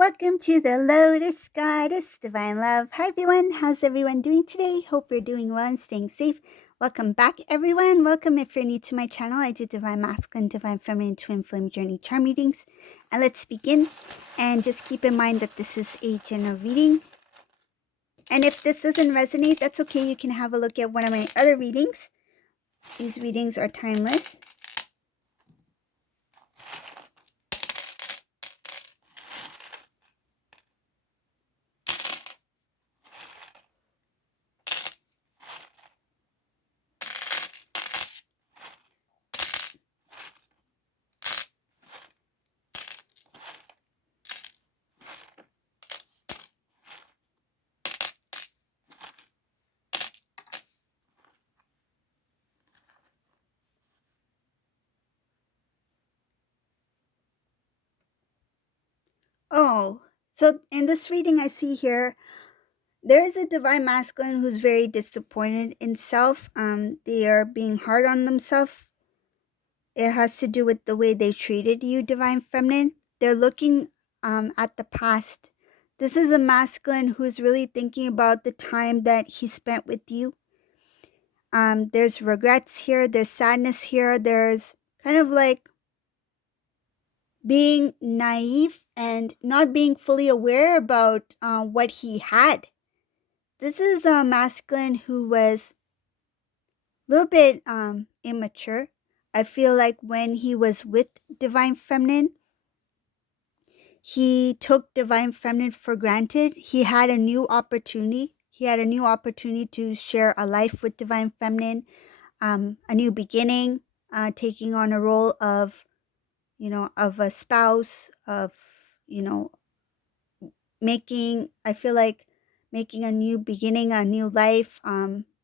Welcome to the Lotus Goddess Divine Love. Hi everyone, how's everyone doing today? Hope you're doing well and staying safe. Welcome back everyone. Welcome if you're new to my channel. I do Divine Masculine, Divine Feminine, Twin Flame Journey Charm readings. And let's begin. And just keep in mind that this is a general reading. And if this doesn't resonate, that's okay. You can have a look at one of my other readings. These readings are timeless. Oh, so in this reading I see here, there is a divine masculine who's very disappointed in self. They are being hard on themselves. It has to do with the way they treated you, divine feminine. They're looking at the past. This is a masculine who's really thinking about the time that he spent with you. There's regrets here. There's sadness here. There's kind of like being naive and not being fully aware about what he had. This is a masculine who was a little bit immature. I feel like when he was with divine feminine, he took divine feminine for granted. He had a new opportunity. He had a new opportunity to share a life with divine feminine, a new beginning, taking on a role of, of a spouse, of, you know, I feel like making a new beginning, a new life,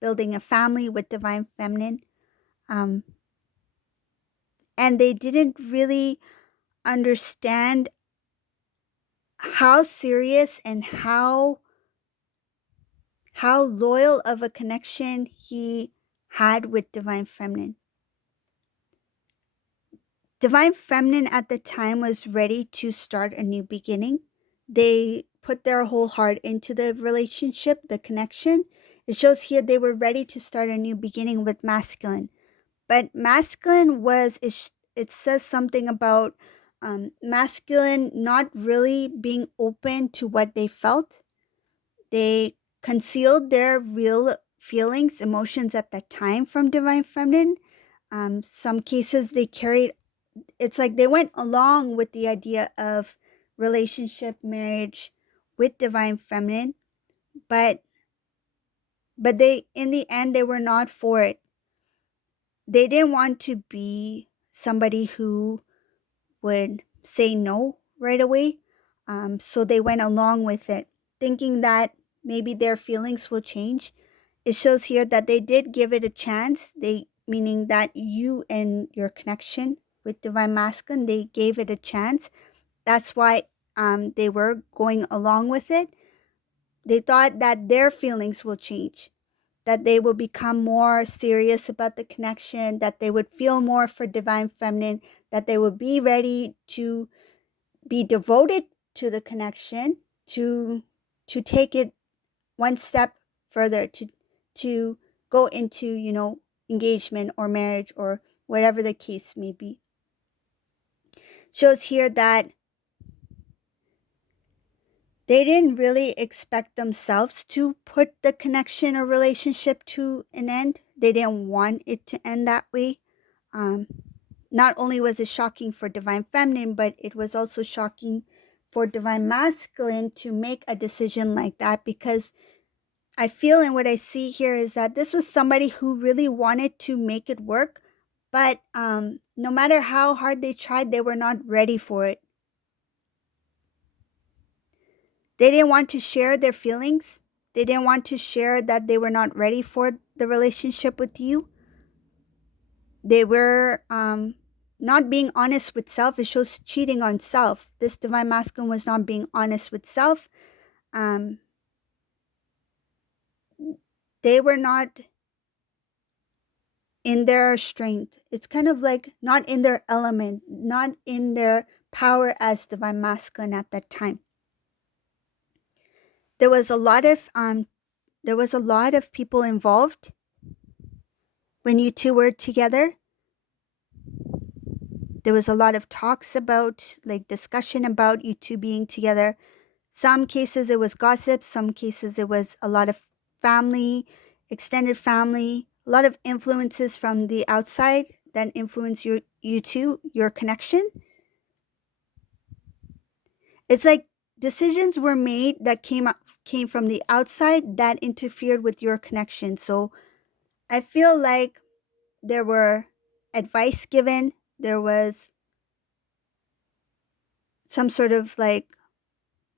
building a family with divine feminine. Um, and they didn't really understand how serious and how loyal of a connection he had with divine feminine. Divine feminine at the time was ready to start a new beginning. They put their whole heart into the relationship, the connection. It shows here they were ready to start a new beginning with masculine. But masculine it says something about masculine not really being open to what they felt. They concealed their real feelings, emotions at that time from divine feminine. Some cases it's like they went along with the idea of relationship, marriage with divine feminine, but they, in the end, they were not for it. They didn't want to be somebody who would say no right away. So they went along with it, thinking that maybe their feelings will change. It shows here that they did give it a chance. Meaning that you and your connection with divine masculine, they gave it a chance. That's why they were going along with it. They thought that their feelings will change, that they will become more serious about the connection, that they would feel more for divine feminine, that they would be ready to be devoted to the connection, to take it one step further, to go into, engagement or marriage or whatever the case may be. Shows here that they didn't really expect themselves to put the connection or relationship to an end. They didn't want it to end that way. Not only was it shocking for divine feminine, but it was also shocking for divine masculine to make a decision like that, because I feel, and what I see here is that this was somebody who really wanted to make it work, but no matter how hard they tried, they were not ready for it. They didn't want to share their feelings. They didn't want to share that they were not ready for the relationship with you. They were not being honest with self. It shows cheating on self. This divine masculine was not being honest with self. They were not in their strength. It's kind of like not in their element, not in their power as divine masculine at that time. There was a lot of people involved when you two were together. There was a lot of talks about, like, discussion about you two being together. Some cases it was gossip, some cases it was a lot of family, extended family, a lot of influences from the outside that influence you two, your connection. It's like decisions were made that came from the outside that interfered with your connection. So I feel like there were advice given, there was some sort of like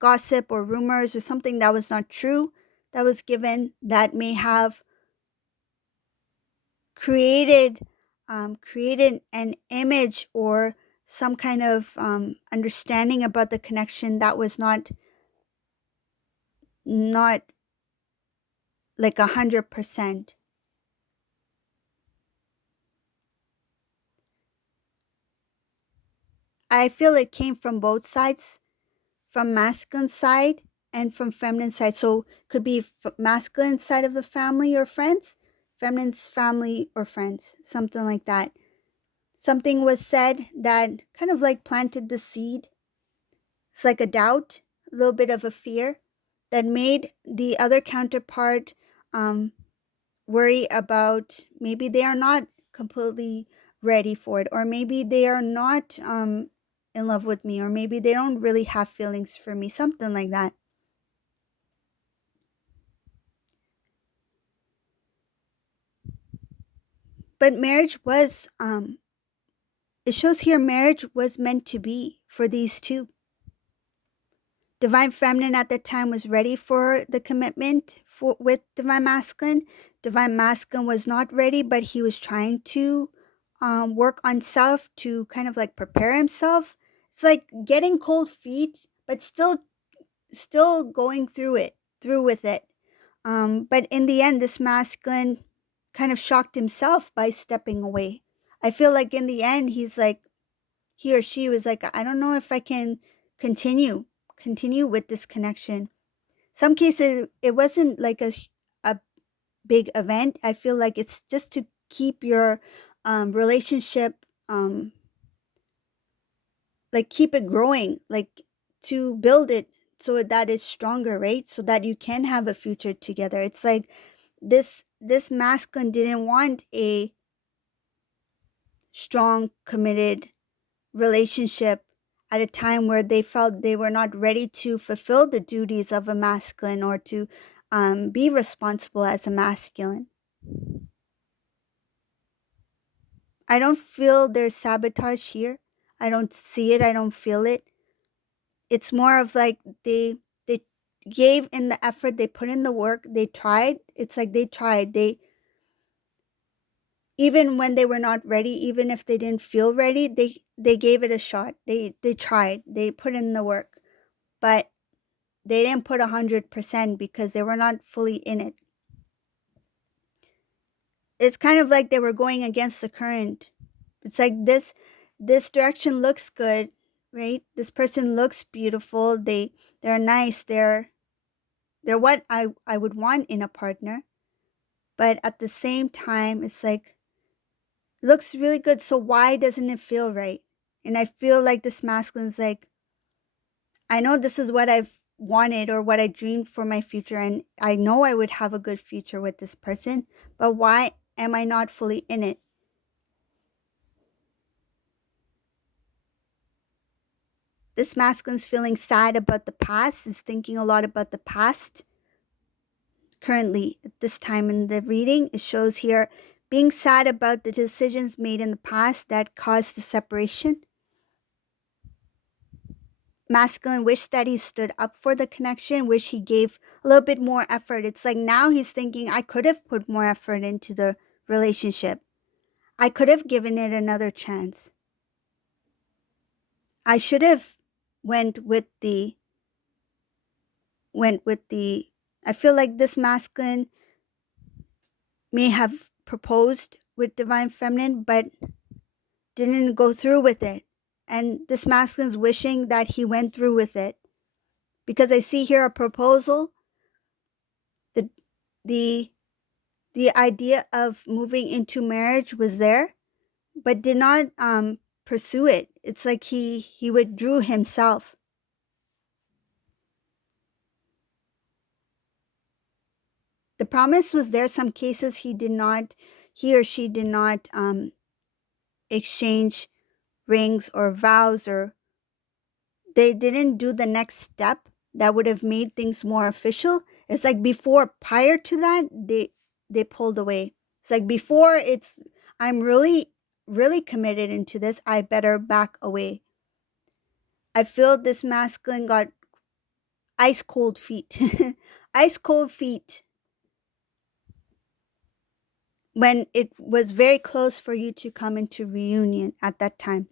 gossip or rumors or something that was not true that was given that may have created created an image or some kind of understanding about the connection that was not like 100%. I feel it came from both sides, from masculine side and from feminine side. So could be masculine side of the family or friends, feminine's family or friends, something like that. Something was said that kind of like planted the seed. It's like a doubt, a little bit of a fear that made the other counterpart um, worry about maybe they are not completely ready for it, or maybe they are not in love with me, or maybe they don't really have feelings for me, something like that. But marriage was, it shows here marriage was meant to be for these two. Divine Feminine at that time was ready for the commitment with Divine Masculine. Divine Masculine was not ready, but he was trying to work on self to kind of like prepare himself. It's like getting cold feet, but still going through with it. But in the end, this masculine kind of shocked himself by stepping away. I feel like in the end, he's like, he or she was like, I don't know if I can continue continue with this connection. Some cases it wasn't like a big event. I feel like it's just to keep your relationship, like keep it growing, like to build it so that it's stronger, right? So that you can have a future together. It's like this masculine didn't want a strong, committed relationship at a time where they felt they were not ready to fulfill the duties of a masculine or to be responsible as a masculine. I don't feel there's sabotage here. I don't see it. I don't feel it. It's more of like they gave in the effort, they put in the work, they tried. It's like they tried. They, even when they were not ready, even if they didn't feel ready, they gave it a shot. They tried. They put in the work. But they didn't put 100% because they were not fully in it. It's kind of like they were going against the current. It's like this direction looks good, right? This person looks beautiful. They're nice. They're what I would want in a partner. But at the same time, it's like looks really good. So why doesn't it feel right? And I feel like this masculine's like, I know this is what I've wanted or what I dreamed for my future, and I know I would have a good future with this person, but why am I not fully in it? This masculine's feeling sad about the past, is thinking a lot about the past. Currently, at this time in the reading, it shows here being sad about the decisions made in the past that caused the separation. Masculine wish that he stood up for the connection, wish he gave a little bit more effort. It's like now he's thinking, I could have put more effort into the relationship. I could have given it another chance. I should have went with the went with the I feel like this masculine may have proposed with divine feminine but didn't go through with it. And this masculine's wishing that he went through with it. Because I see here a proposal The the the idea of moving into marriage was there, but did not pursue it. It's like he withdrew himself. The promise was there. Some cases he or she did not exchange rings or vows, or they didn't do the next step that would have made things more official. It's like before, prior to that, they pulled away. It's like before, it's I'm really committed into this. I better back away. I feel this masculine got ice cold feet, ice cold feet when it was very close for you to come into reunion at that time.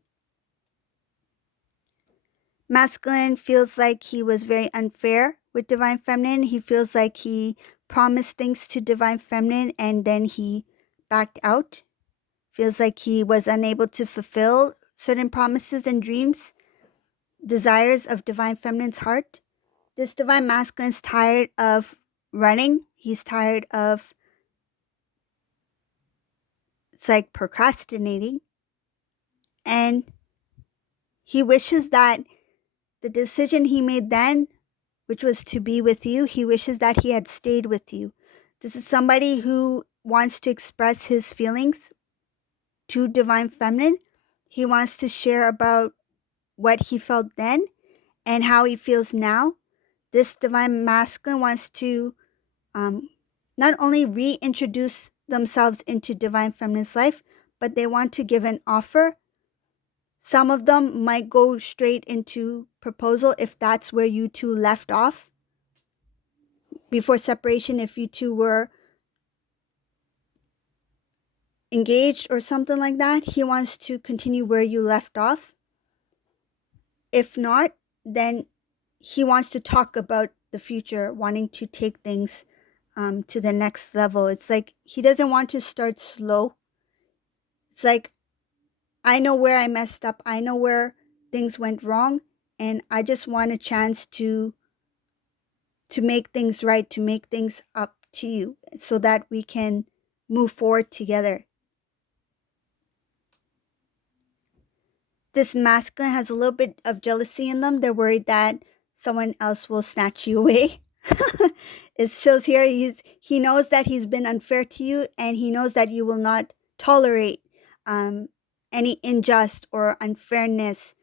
Masculine feels like he was very unfair with Divine Feminine. He feels like he promised things to Divine Feminine and then he backed out. Feels like he was unable to fulfill certain promises and dreams, desires of Divine Feminine's heart. This Divine Masculine is tired of running. He's tired of, it's like, procrastinating. And he wishes that the decision he made then, which was to be with you, he wishes that he had stayed with you. This is somebody who wants to express his feelings to Divine Feminine. He wants to share about what he felt then and how he feels now. This Divine Masculine wants to not only reintroduce themselves into Divine Feminine's life, but they want to give an offer. Some of them might go straight into proposal if that's where you two left off before separation, if you two were engaged or something like that. He wants to continue where you left off. If not, then he wants to talk about the future, wanting to take things to the next level. It's like he doesn't want to start slow. It's like, I know where I messed up. I know where things went wrong. And I just want a chance to make things right, to make things up to you so that we can move forward together. This masculine has a little bit of jealousy in them. They're worried that someone else will snatch you away. It shows here he knows that he's been unfair to you, and he knows that you will not tolerate any unjust or unfairness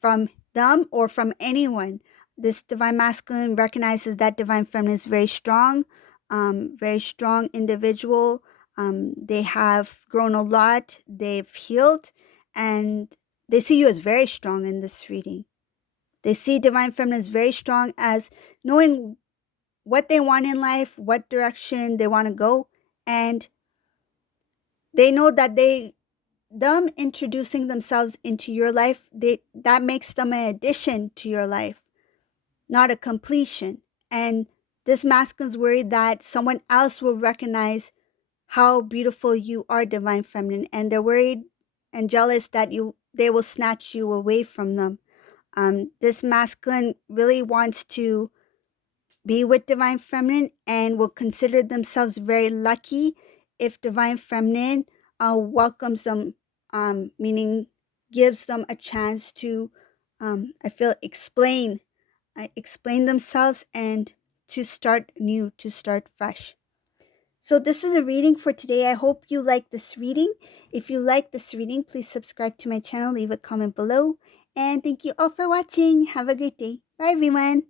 from them or from anyone. This divine masculine recognizes that divine feminine is very strong individual. They have grown a lot. They've healed, and they see you as very strong in this reading. They see divine feminine as very strong, as knowing what they want in life, what direction they want to go, and they know that them introducing themselves into your life, that makes them an addition to your life, not a completion. And this masculine's worried that someone else will recognize how beautiful you are, divine feminine, and they're worried and jealous that they will snatch you away from them. This masculine really wants to be with divine feminine and will consider themselves very lucky if divine feminine welcomes them, meaning gives them a chance to, I feel, explain themselves and to start new, to start fresh. So this is a reading for today. I hope you like this reading. If you like this reading, please subscribe to my channel, leave a comment below, and thank you all for watching. Have a great day. Bye, everyone.